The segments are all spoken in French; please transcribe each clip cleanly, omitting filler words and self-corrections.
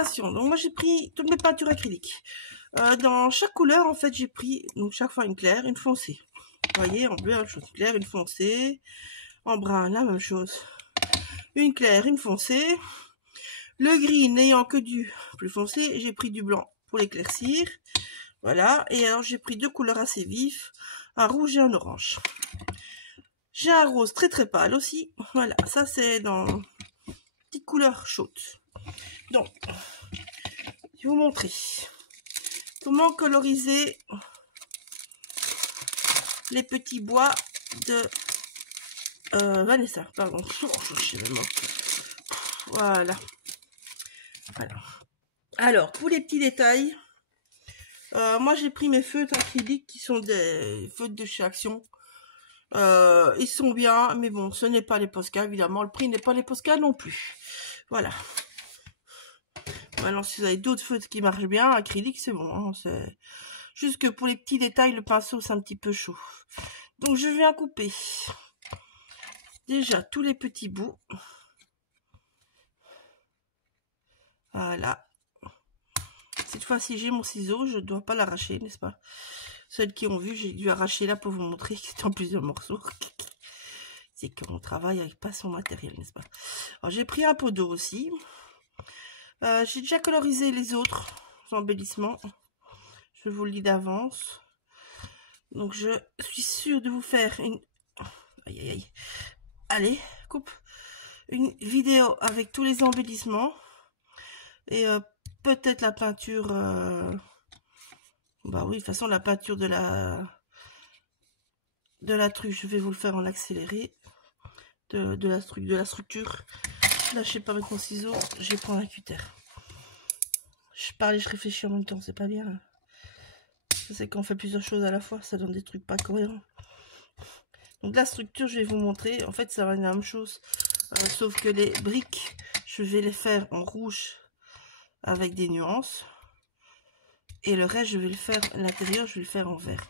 l'utilisation. Donc moi j'ai pris toutes mes peintures acryliques. Dans chaque couleur en fait j'ai pris donc chaque fois une claire, une foncée. Vous voyez, en bleu, la même chose, une claire, une foncée. En brun, la même chose. Une claire, une foncée. Le gris n'ayant que du plus foncé, j'ai pris du blanc pour l'éclaircir. Voilà, et alors j'ai pris deux couleurs assez vives, un rouge et un orange. J'ai un rose très très pâle aussi. Voilà, ça c'est dans petite couleur chaude. Donc, je vais vous montrer comment coloriser les petits bois de Vanessa. Pardon. Voilà. Voilà. Alors, pour les petits détails, moi j'ai pris mes feutres acryliques qui sont des feutres de chez Action. Ils sont bien, mais bon, ce n'est pas les Posca, évidemment. Le prix n'est pas les Posca non plus. Voilà. Maintenant, si vous avez d'autres feutres qui marchent bien, acrylique, c'est bon. Hein, c'est juste que pour les petits détails, le pinceau, c'est un petit peu chaud. Donc, je viens couper déjà tous les petits bouts. Voilà. Cette fois-ci, j'ai mon ciseau. Je ne dois pas l'arracher, n'est-ce pas? Celles qui ont vu, j'ai dû arracher là pour vous montrer que c'est en plusieurs morceaux. C'est qu'on travaille avec pas son matériel, n'est-ce pas? Alors, j'ai pris un pot d'eau aussi. J'ai déjà colorisé les autres embellissements. Je vous le dis d'avance. Donc, je suis sûre de vous faire une... Aïe, aïe, aïe. Allez, coupe. Une vidéo avec tous les embellissements. Et peut-être la peinture... Bah oui, de toute façon, la peinture de la truc, je vais vous le faire en accéléré. De la structure. Là, je sais pas avec mon ciseau, je vais prendre un cutter. Je parle et je réfléchis en même temps, c'est pas bien. C'est quand on fait plusieurs choses à la fois, ça donne des trucs pas cohérents. Donc la structure, je vais vous montrer. En fait, ça va être la même chose. Sauf que les briques, je vais les faire en rouge avec des nuances. Et le reste, je vais le faire, l'intérieur, je vais le faire en vert.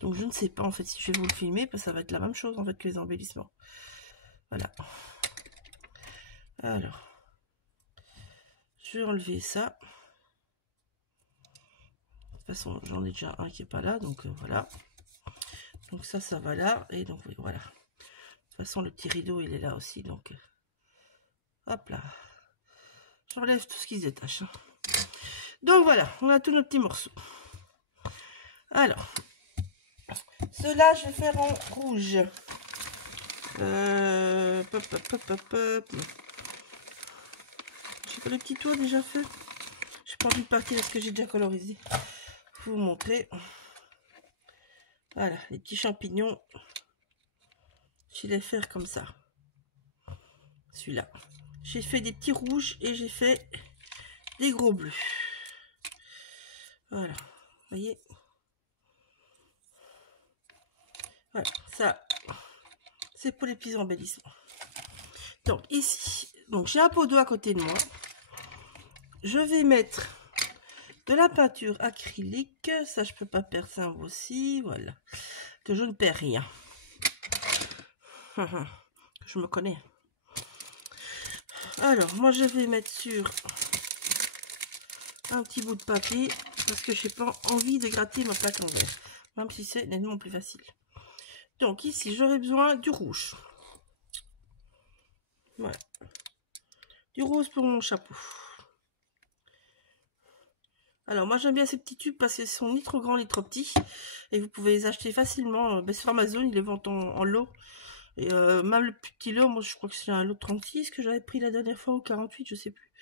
Donc je ne sais pas en fait si je vais vous le filmer, parce que ça va être la même chose en fait que les embellissements. Voilà. Alors, je vais enlever ça. De toute façon, j'en ai déjà un qui est pas là, donc voilà. Donc ça va là, et donc voilà. De toute façon, le petit rideau, il est là aussi, donc hop là. J'enlève tout ce qui se détache. Donc voilà, on a tous nos petits morceaux. Alors, ceux-là, je vais faire en rouge. J'ai pas le petit toit déjà fait. J'ai pas envie de partir parce que j'ai déjà colorisé. Pour vous montrer. Voilà, les petits champignons. Je vais les faire comme ça. Celui-là. J'ai fait des petits rouges et j'ai fait des gros bleus. Voilà, vous voyez. Voilà, ça, c'est pour les petits embellissements. Donc ici, donc j'ai un pot d'eau à côté de moi. Je vais mettre de la peinture acrylique. Ça, je peux pas perdre ça aussi. Voilà, que je ne perds rien. Je me connais. Alors, moi, je vais mettre sur un petit bout de papier parce que je n'ai pas envie de gratter ma plaque en verre, même si c'est nettement plus facile. Donc ici, j'aurai besoin du rouge. Voilà. Du rose pour mon chapeau. Alors, moi, j'aime bien ces petits tubes parce qu'ils sont ni trop grands ni trop petits. Et vous pouvez les acheter facilement. Sur Amazon, ils les vendent en lot. Et même le plus petit lot, moi, je crois que c'est un lot 36 que j'avais pris la dernière fois, ou 48, je sais plus.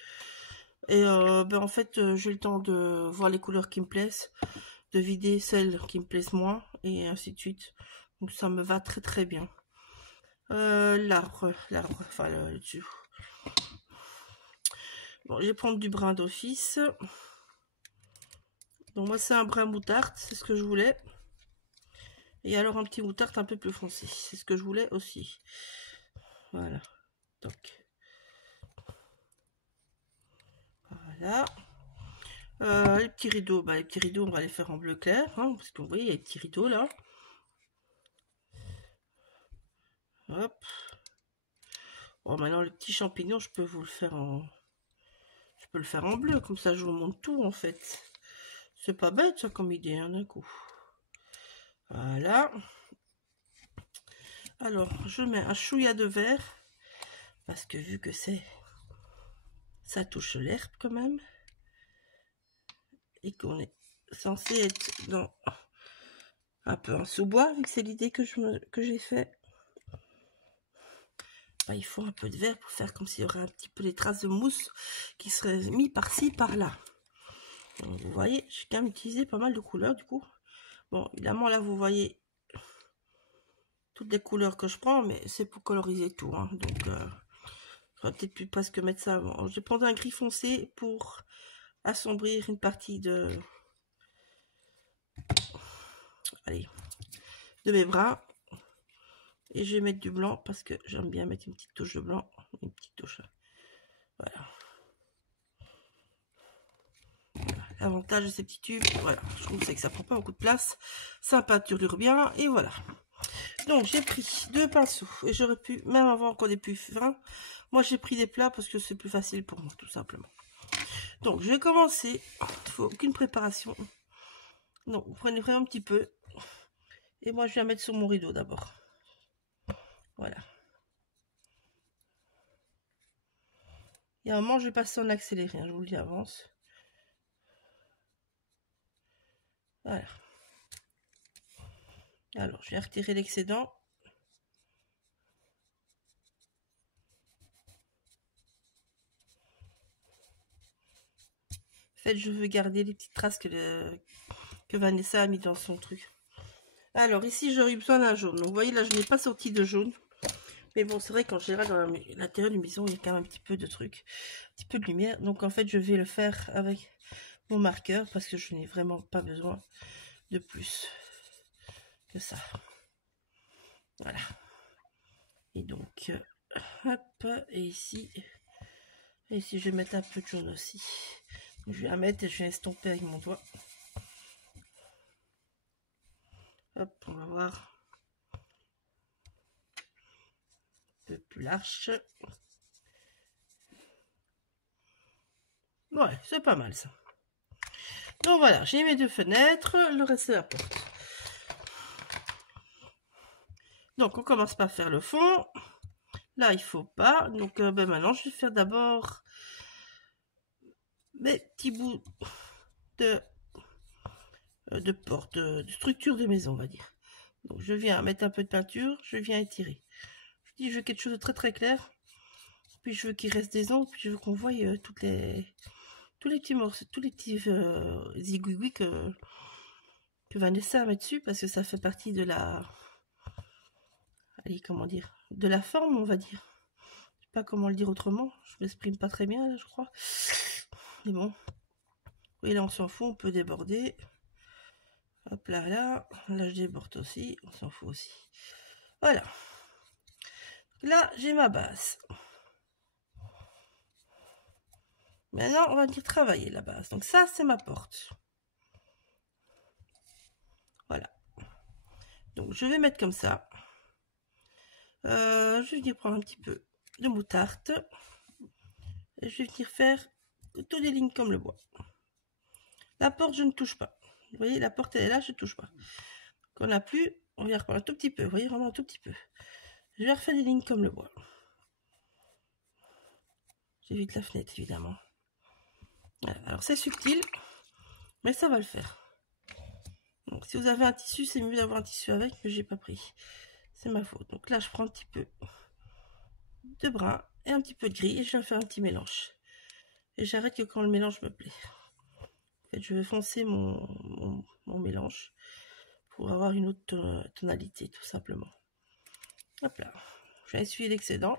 Et en fait, j'ai le temps de voir les couleurs qui me plaisent, de vider celles qui me plaisent moins, et ainsi de suite. Donc, ça me va très très bien. L'arbre, enfin, le dessus. Bon, je vais prendre du brun d'office. Donc moi c'est un brun moutarde, c'est ce que je voulais. Et alors un petit moutarde un peu plus foncé, c'est ce que je voulais aussi. Voilà. Donc voilà. Les petits rideaux, les petits rideaux on va les faire en bleu clair, hein, parce que vous voyez il y a les petits rideaux là. Hop. Bon maintenant les petits champignons je peux vous le faire en... Je peux le faire en bleu, comme ça je vous montre tout en fait. C'est pas bête ça comme idée, hein, d'un coup. Voilà. Alors, je mets un chouïa de vert, parce que vu que ça touche l'herbe quand même, et qu'on est censé être dans un peu en sous-bois, vu que c'est l'idée que j'ai fait. Ben, il faut un peu de vert pour faire comme s'il y aurait un petit peu des traces de mousse qui seraient mis par-ci, par-là. Vous voyez, j'ai quand même utilisé pas mal de couleurs du coup. Bon, évidemment là vous voyez toutes les couleurs que je prends, mais c'est pour coloriser tout, hein. Donc j'aurais peut-être pu presque mettre ça avant. Je vais prendre un gris foncé pour assombrir une partie de mes bras, et je vais mettre du blanc parce que j'aime bien mettre une petite touche de blanc, une petite touche. Voilà. L'avantage de ces petits tubes, voilà, je trouve que ça prend pas beaucoup de place, ça peinture bien, et voilà. Donc j'ai pris 2 pinceaux, et j'aurais pu même avoir encore des plus fins. Moi j'ai pris des plats parce que c'est plus facile pour moi, tout simplement. Donc je vais commencer, il faut aucune préparation. Donc vous prenez vraiment un petit peu, et moi je vais la mettre sur mon rideau d'abord. Voilà. Et à un moment je vais passer en accéléré, hein, je vous le dis avance. Voilà. Alors, je vais retirer l'excédent. En fait, je veux garder les petites traces que Vanessa a mis dans son truc. Alors, ici, j'aurais eu besoin d'un jaune. Donc, vous voyez, là, je n'ai pas sorti de jaune. Mais bon, c'est vrai qu'en général, dans l'intérieur d'une maison, il y a quand même un petit peu de trucs, un petit peu de lumière. Donc, en fait, je vais le faire avec mon marqueur parce que je n'ai vraiment pas besoin de plus que ça. Voilà. Et donc, hop, et ici, je vais mettre un peu de jaune aussi. Donc, je vais la mettre et je vais estomper avec mon doigt. Hop, on va voir. Un peu plus large. Ouais, c'est pas mal ça. Donc voilà, j'ai mes 2 fenêtres, le reste c'est la porte. Donc on commence par faire le fond. Là il faut pas. Donc maintenant je vais faire d'abord mes petits bouts de porte, de structure de maison, on va dire. Donc je viens mettre un peu de peinture, je viens étirer. Je dis je veux quelque chose de très très clair. Puis je veux qu'il reste des ombres, puis je veux qu'on voie tous les petits morceaux, tous les petits zigouigouis que Vanessa met dessus, parce que ça fait partie de la... Allez, comment dire, de la forme, on va dire. Je sais pas comment le dire autrement, je m'exprime pas très bien là, je crois. Mais bon, oui, là on s'en fout, on peut déborder. Hop là, je déborde aussi, on s'en fout aussi. Voilà. Là, j'ai ma base. Maintenant, on va venir travailler la base. Donc ça, c'est ma porte. Voilà. Donc je vais mettre comme ça. Je vais venir prendre un petit peu de moutarde. Et je vais venir faire toutes les lignes comme le bois. La porte, je ne touche pas. Vous voyez, la porte, elle est là, je ne touche pas. Donc, on n'a plus, on vient reprendre un tout petit peu. Vous voyez, vraiment un tout petit peu. Je vais refaire des lignes comme le bois. J'évite la fenêtre, évidemment. Voilà. Alors, c'est subtil, mais ça va le faire. Donc, si vous avez un tissu, c'est mieux d'avoir un tissu avec, mais j'ai pas pris. C'est ma faute. Donc là, je prends un petit peu de brun et un petit peu de gris et je viens faire un petit mélange. Et j'arrête que quand le mélange me plaît. En fait, je vais foncer mon mélange pour avoir une autre tonalité, tout simplement. Hop là. Je vais essuyer l'excédent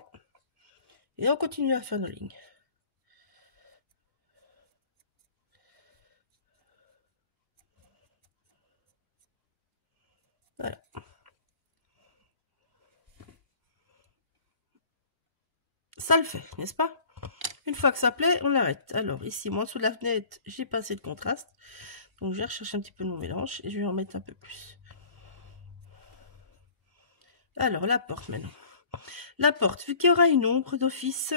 et on continue à faire nos lignes. Voilà. Ça le fait, n'est-ce pas? Une fois que ça plaît, on arrête. Alors ici, moi, en dessous de la fenêtre, j'ai pas assez de contraste. Donc je vais rechercher un petit peu mon mélange et je vais en mettre un peu plus. Alors la porte maintenant. La porte, vu qu'il y aura une ombre d'office,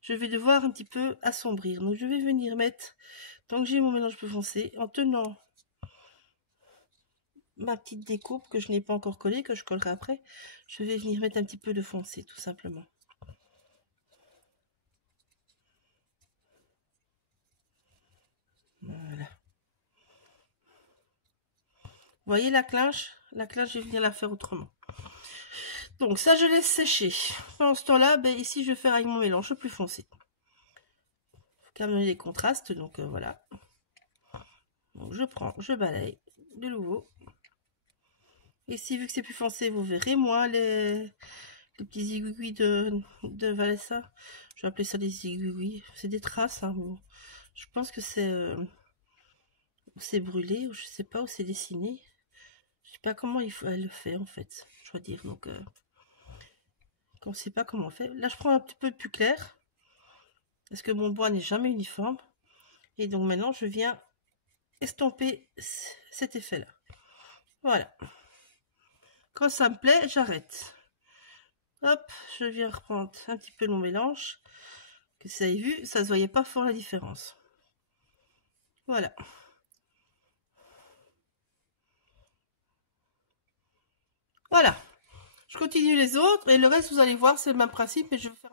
je vais devoir un petit peu assombrir. Donc je vais venir mettre, tant que j'ai mon mélange plus foncé, en tenant ma petite découpe que je n'ai pas encore collée, que je collerai après, je vais venir mettre un petit peu de foncé tout simplement. Voilà. Vous voyez la clinche? La clinche, je vais venir la faire autrement. Donc ça, je laisse sécher. Pendant ce temps-là, ben, ici, je vais faire avec mon mélange plus foncé. Il faut quand même donner les contrastes, donc voilà. Donc je prends, je balaye de nouveau. Ici, vu que c'est plus foncé, vous verrez moins les petits aiguilles de Valessa. Je vais appeler ça des aiguilles. C'est des traces. Hein. Je pense que c'est brûlé, ou je sais pas, où c'est dessiné. Je sais pas comment elle le fait en fait. Je dois dire. Donc, on ne sait pas comment on fait. Là, je prends un petit peu plus clair. Parce que mon bois n'est jamais uniforme. Et donc maintenant, je viens estomper cet effet-là. Voilà. Quand ça me plaît, j'arrête. Hop, je viens reprendre un petit peu mon mélange. Que vous avez vu, ça ne se voyait pas fort la différence. Voilà. Voilà. Je continue les autres et le reste, vous allez voir, c'est le même principe, mais je vais faire...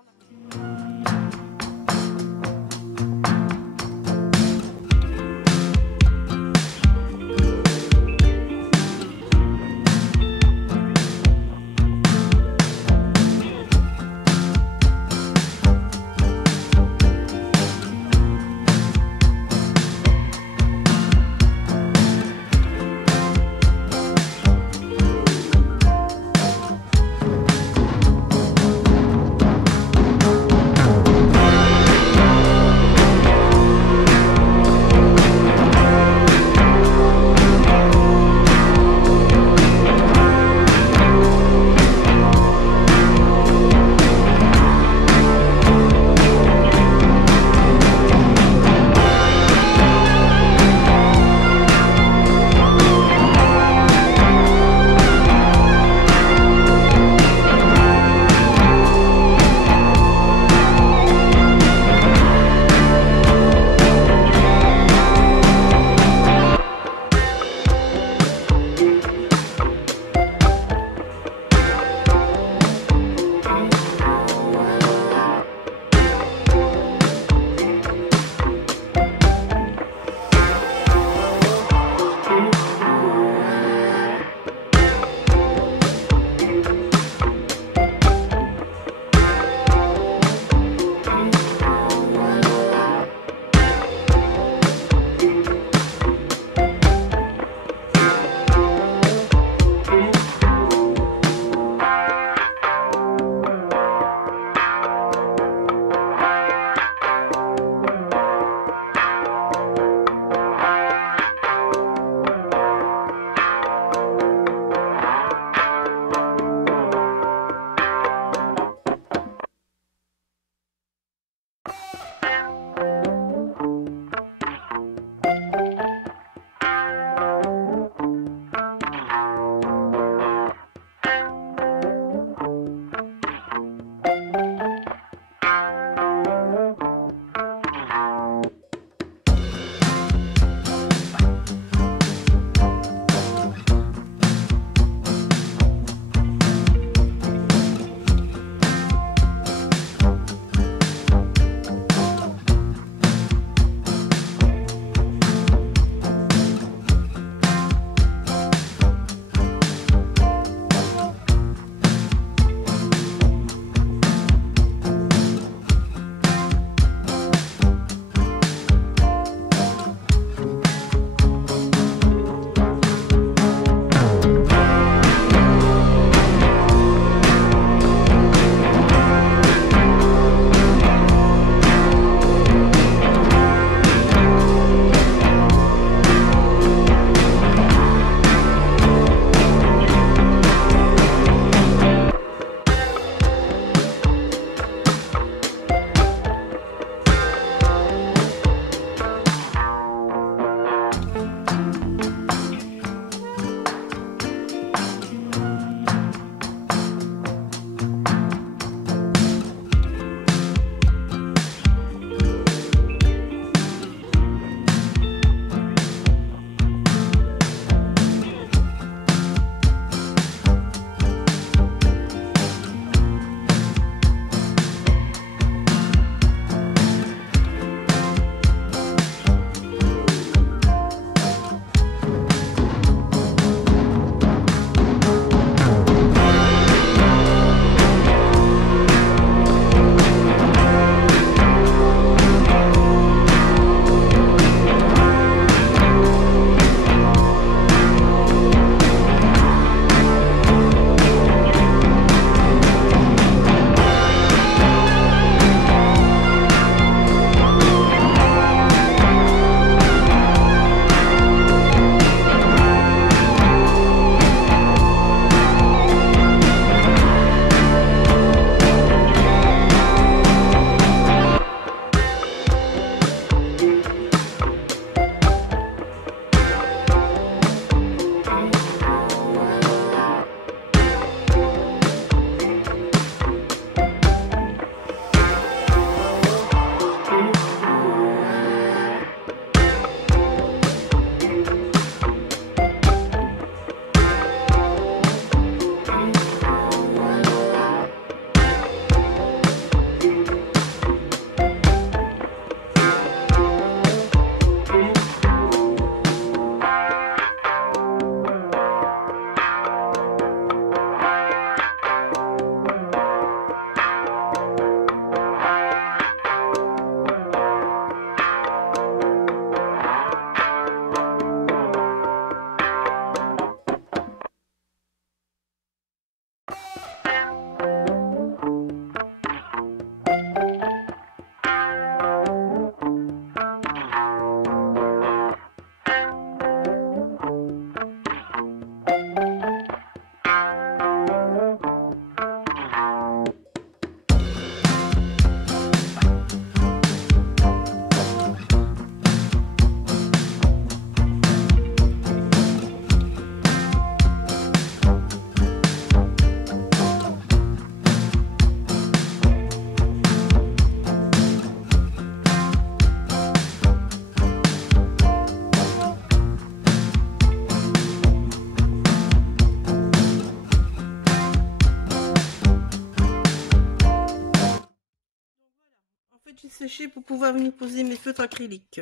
sécher pour pouvoir venir poser mes feutres acryliques.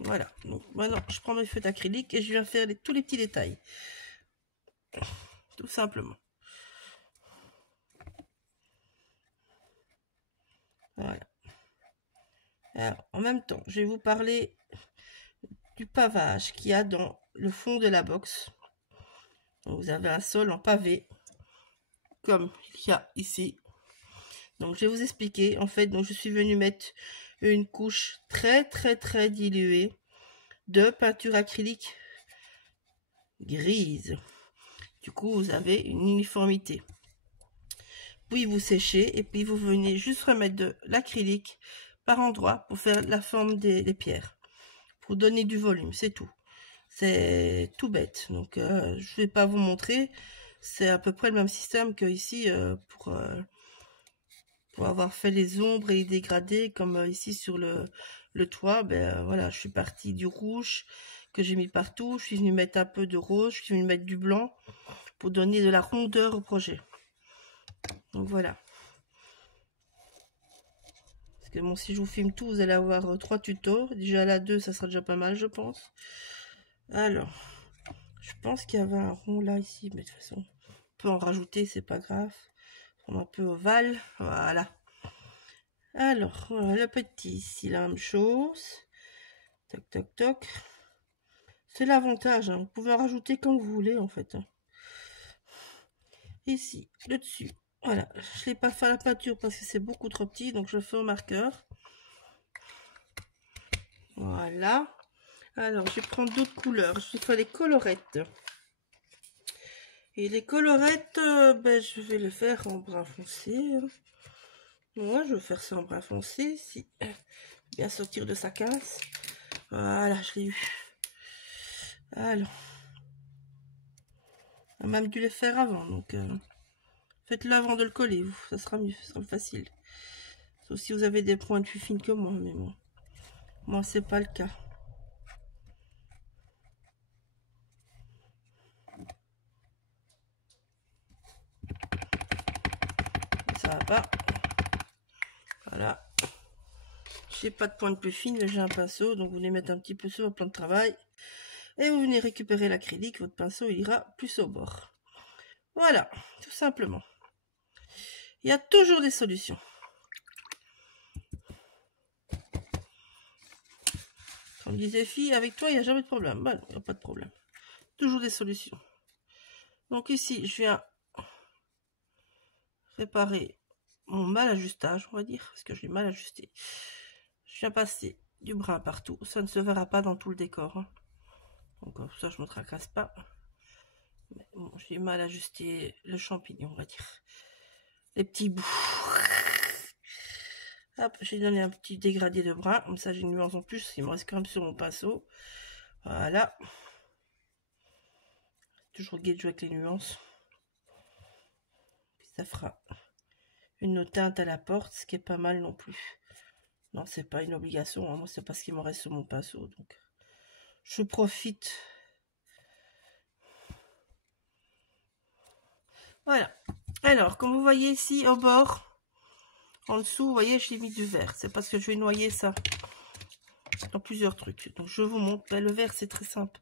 Voilà, donc maintenant je prends mes feutres acryliques et je viens faire tous les petits détails. Tout simplement. Voilà. Alors, en même temps, je vais vous parler du pavage qu'il y a dans le fond de la box. Donc, vous avez un sol en pavé, comme il y a ici. Donc, je vais vous expliquer. En fait, donc je suis venue mettre une couche très diluée de peinture acrylique grise. Du coup, vous avez une uniformité. Puis vous séchez et puis vous venez juste remettre de l'acrylique par endroit pour faire la forme des pierres, pour donner du volume, c'est tout. C'est tout bête, donc je vais pas vous montrer. C'est à peu près le même système que ici pour avoir fait les ombres et les dégradés, comme ici sur le toit. Ben voilà, je suis partie du rouge que j'ai mis partout, je suis venue mettre un peu de rose, je suis venue mettre du blanc pour donner de la rondeur au projet. Donc voilà. Parce que bon, si je vous filme tout, vous allez avoir 3 tutos. Déjà là 2, ça sera déjà pas mal, je pense. Alors, je pense qu'il y avait un rond là, ici, mais de toute façon, on peut en rajouter, c'est pas grave. Un peu ovale, voilà. Alors, voilà, le petit, ici, la même chose. Toc, toc, toc. C'est l'avantage, hein. Vous pouvez en rajouter quand vous voulez, en fait. Ici, le dessus. Voilà, je n'ai pas fait la peinture parce que c'est beaucoup trop petit, donc je le fais au marqueur. Voilà. Alors, je vais prendre d'autres couleurs. Je vais faire les colorettes. Et les colorettes, ben, je vais le faire en brun foncé. Moi, je vais faire ça en brun foncé, si bien sortir de sa case. Voilà, je l'ai eu. Alors, on a même dû le faire avant, donc faites-le avant de le coller, vous, ça sera mieux, ça sera facile. Sauf si vous avez des points plus fines que moi, mais bon, moi c'est pas le cas. Ça va pas. Voilà. J'ai pas de pointe plus fine, j'ai un pinceau, donc vous venez mettre un petit peu sur votre plan de travail. Et vous venez récupérer l'acrylique, votre pinceau il ira plus au bord. Voilà, tout simplement. Il y a toujours des solutions. Comme disait fille, avec toi il n'y a jamais de problème. Ben non, il n'y a pas de problème. Toujours des solutions. Donc ici, je viens réparer mon mal ajustage, on va dire, parce que je l'ai mal ajusté. Je viens passer du brun partout. Ça ne se verra pas dans tout le décor. Hein. Donc ça, je ne me tracasse pas. Mais bon, j'ai mal ajusté le champignon, on va dire. Les petits bouts. Hop, j'ai donné un petit dégradé de brun. Comme ça, j'ai une nuance en plus. Il me reste quand même sur mon pinceau. Voilà. Toujours gai de jouer avec les nuances. Puis ça fera une teinte à la porte, ce qui est pas mal non plus. Non, c'est pas une obligation. Hein. Moi, c'est pas ce qui me reste sur mon pinceau. Donc, je profite. Voilà. Alors, comme vous voyez ici, au bord, en dessous, vous voyez, j'ai mis du vert. C'est parce que je vais noyer ça dans plusieurs trucs. Donc, je vous montre. Ben, le vert, c'est très simple.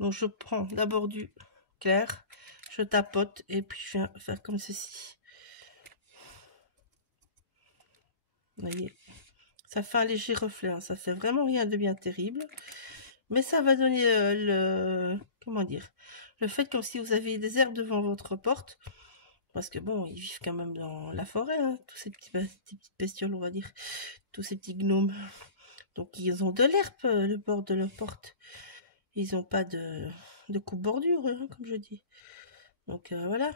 Donc, je prends d'abord du clair. Je tapote et puis je viens faire comme ceci. Vous voyez, ça fait un léger reflet. Hein. Ça fait vraiment rien de bien terrible. Mais ça va donner comment dire, le fait comme si vous aviez des herbes devant votre porte. Parce que bon, ils vivent quand même dans la forêt, hein, tous ces petites bestioles, on va dire. Tous ces petits gnomes. Donc ils ont de l'herbe, le bord de leur porte. Ils n'ont pas de coupe-bordure, hein, comme je dis. Donc voilà.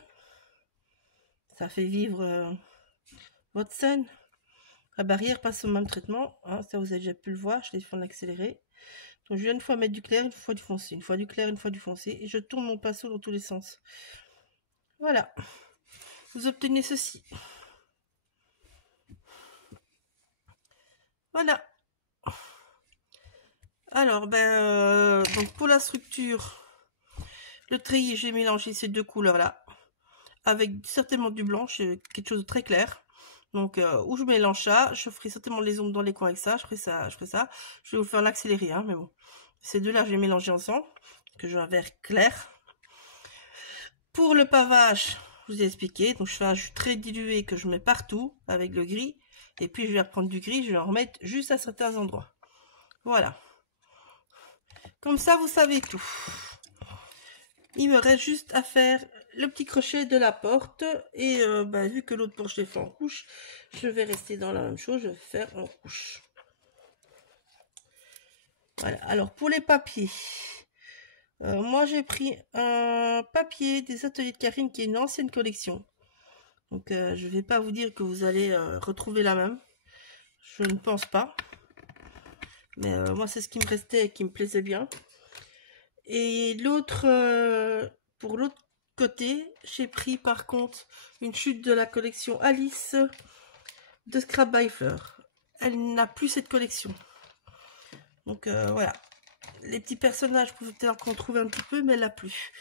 Ça fait vivre votre scène. La barrière passe au même traitement. Hein, ça, vous avez déjà pu le voir. Je l'ai fait en accéléré. Donc je viens une fois mettre du clair, une fois du foncé. Une fois du clair, une fois du foncé. Et je tourne mon pinceau dans tous les sens. Voilà. Vous obtenez ceci. Voilà. Alors, donc pour la structure, le treillis, j'ai mélangé ces deux couleurs-là. Avec certainement du blanc, quelque chose de très clair. Donc, où je mélange ça, je ferai certainement les ombres dans les coins avec ça, je ferai ça. Je vais vous faire en accéléré, hein, mais bon. Ces deux-là, je vais mélanger ensemble, que j'ai un vert clair. Pour le pavage, je vous ai expliqué, donc je fais un jus très dilué que je mets partout avec le gris. Et puis, je vais reprendre du gris, je vais en remettre juste à certains endroits. Voilà. Comme ça, vous savez tout. Il me reste juste à faire le petit crochet de la porte. Et vu que l'autre porte, je l'ai fait en couche, je vais rester dans la même chose, je vais faire en couche. Voilà. Alors, pour les papiers, moi, j'ai pris un papier des ateliers de Karine qui est une ancienne collection. Donc, je ne vais pas vous dire que vous allez retrouver la même. Je ne pense pas. Mais moi, c'est ce qui me restait et qui me plaisait bien. Et l'autre, pour l'autre côté, j'ai pris par contre une chute de la collection Alice de Scrap by Fleur. Elle n'a plus cette collection. Donc voilà. Les petits personnages, peut-être qu'on trouve un petit peu, mais elle n'a plus.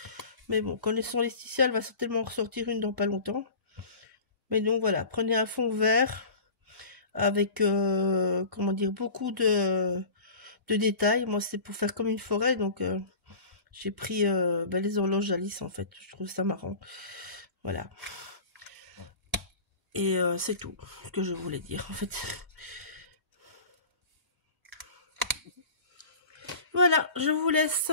Mais bon, connaissant Laetitia, elle va certainement en ressortir une dans pas longtemps. Mais donc voilà, prenez un fond vert avec, comment dire, beaucoup de détails. Moi, c'est pour faire comme une forêt, donc j'ai pris les horloges d'Alice, en fait. Je trouve ça marrant. Voilà. Et c'est tout ce que je voulais dire, en fait. Voilà, je vous laisse.